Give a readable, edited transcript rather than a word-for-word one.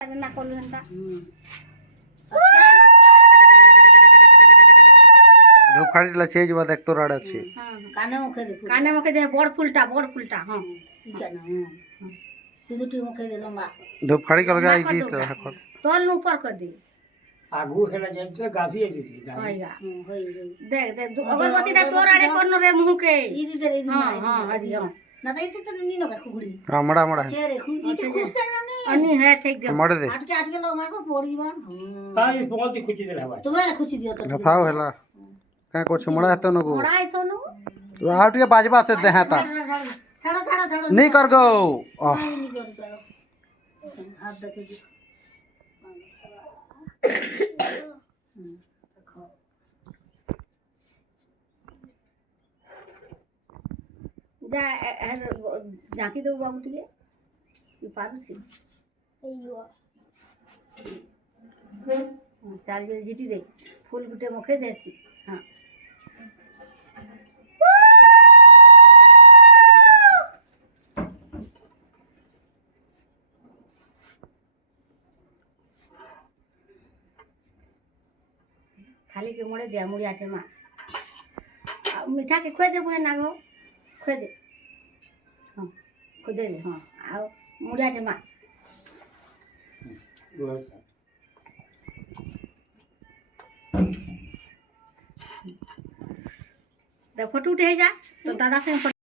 ना कलु हेंता धूपखाड़ी चेज बाद एक तो राड अच्छे काने मुखे दे बड़ फुलटा हां इकाना हां सिदुटी मुखे दे लंबा धूपखाड़ी कल गया इजी तरह कर तोल न ऊपर कर दे आगू हेला जाइते गासी है जी होइगा देख देख अगरबत्ती दा तोर आड़े करनो रे मुंह के इदी दे हां हां हदी हां ना तो इते तो नी न खुगड़ी हां मड़ा मड़ा छे रे इते खुस्ते नहीं अनि है ठीक दे मड़ दे आट के लो मैं को पोड़ीवा हां ये बहुत ही खुची देला भाई तुम्हें खुशी दियो तो नथाओ हेला का कुछ मड़ा है तो नको मड़ा है तो नु तो आउट के बाजबा ते दे ता छड़ा नहीं कर गो नहीं कर आप देखो जी जा जाकी दो बाबू टिके ये पारुसी अय्यो चाल जे जीती दे फूल गुटे मुखे देती हां खाली के मोड़े दे मुड़ी आटे मा मीठा के खोए दे बुहे नागो खोए दे हां खोए दे हां आ मुड़ी आटे मा फोटो उठे जा तो दादा से